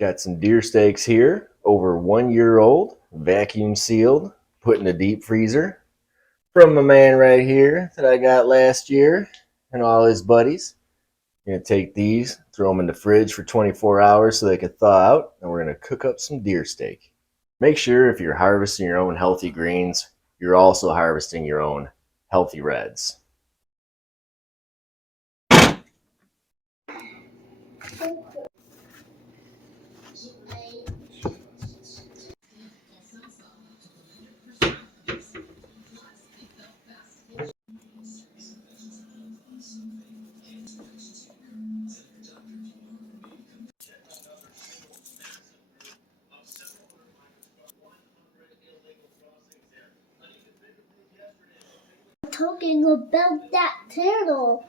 Got some deer steaks here, over 1 year old, vacuum sealed, put in a deep freezer. From my man right here that I got last year and all his buddies. I'm going to take these, throw them in the fridge for 24 hours so they can thaw out, and we're going to cook up some deer steak. Make sure if you're harvesting your own healthy greens, you're also harvesting your own healthy reds. Talking about that turtle.